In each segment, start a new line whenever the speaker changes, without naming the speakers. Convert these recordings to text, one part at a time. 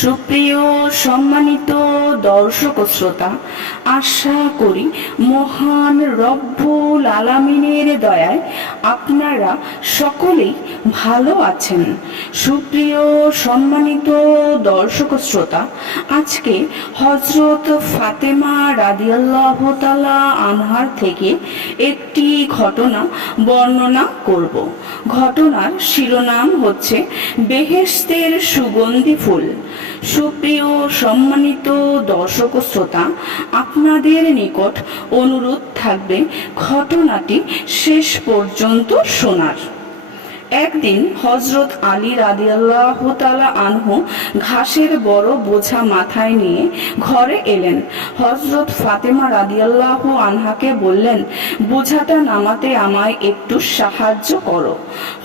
সুপ্রিয় সম্মানিত দর্শক শ্রোতা, আশা করি মহান রব্বুল আলামিনের দয়ায় আপনারা সকলেই ভালো আছেন। সুপ্রিয় সম্মানিত দর্শক শ্রোতা, আজকে হজরত ফাতেমা রাদিয়াল্লাহ তাআলা আনহার থেকে একটি ঘটনা বর্ণনা করব। ঘটনার শিরোনাম হচ্ছে বেহেশতের সুগন্ধি ফুল। সুপ্রিয় সম্মানিত দর্শক শ্রোতা, আপনাদের নিকট অনুরোধ থাকবে ঘটনাটি শেষ পর্যন্ত শোনার। একদিন হজরত আলী রাদিয়াল্লাহ তালা আনহু ঘাসের বড় বোঝা মাথায় নিয়ে ঘরে এলেন। হজরত ফাতেমা রাদিয়াল্লাহ আনহাকে বললেন, বোঝাটা নামাতে আমায় একটু সাহায্য করো।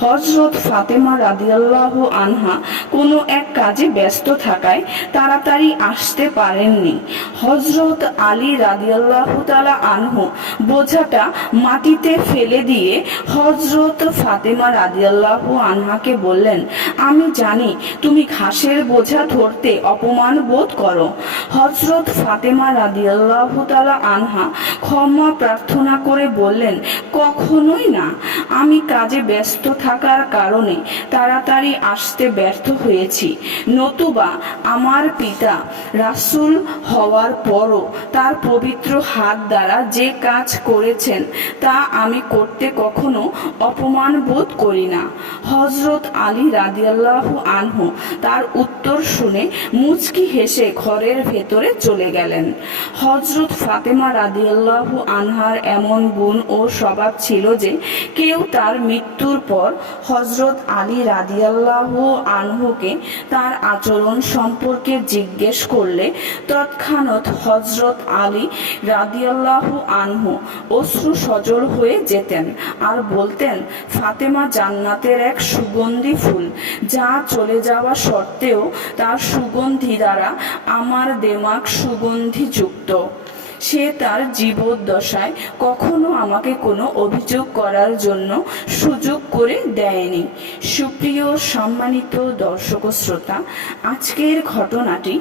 হজরত ফাতেমা রাদিয়াল্লাহ আনহা কোনো এক কাজে ব্যস্ত থাকায় তাড়াতাড়ি আসতে পারেননি। হজরত আলী রাদিয়াল্লাহ তালা আনহু বোঝাটা মাটিতে ফেলে দিয়ে হজরত ফাতেমা রাদিয়াল্লাহু আনহাকে বললেন, আমি জানি তুমি ঘাসের বোঝা ধরতে অপমান বোধ করো। হজরত ফাতেমা রাদিয়াল্লাহু তালা আনহা ক্ষমা প্রার্থনা করে বললেন, কখনোই না। আমি কাজে ব্যস্ত থাকার কারণে তাড়াতাড়ি আসতে ব্যর্থ হয়েছি। নতুবা আমার পিতা রাসূল হওয়ার পরও তার পবিত্র হাত দ্বারা যে কাজ করেছেন তা আমি করতে কখনো অপমান বোধ করি না। হজরত আলী রাদিয়াল্লাহু আনহু তার উত্তর শুনে মুচকি হেসে ঘরের ভেতরে চলে গেলেন। হজরত ফাতেমা রাদিয়াল্লাহু আনহার এমন গুণ ও স্বভাব ছিল যে কেউ তার মৃত্যুর পর হজরত আলী রাদিয়াল্লাহু আনহুকে তার আচরণ সম্পর্কে জিজ্ঞেস করলে তৎক্ষণাৎ হজরত আলী রাদিয়াল্লাহু আনহু অশ্রু সজল হয়ে যেতেন আর বলতেন, ফাতেমা জান্নাতের এক সুগন্ধি ফুল, যা চলে যাওয়া সত্ত্বেও তার সুগন্ধি দ্বারা আমার দেমাগ সুগন্ধিযুক্ত। সে তার জীবদ্দশায় কখনো আমাকে কোনো অভিযোগ করার জন্য সুযোগ করে দেয়নি। সুপ্রিয় সম্মানিত দর্শক শ্রোতা, আজকের ঘটনাটি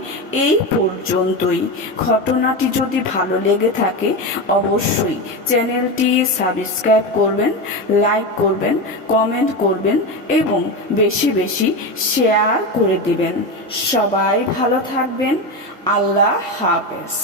এই পর্যন্তই। ঘটনাটি যদি ভালো লেগে থাকে, অবশ্যই চ্যানেলটি সাবস্ক্রাইব করবেন, লাইক করবেন, কমেন্ট করবেন এবং বেশি বেশি শেয়ার করে দিবেন। সবাই ভালো থাকবেন। আল্লাহ হাফেজ।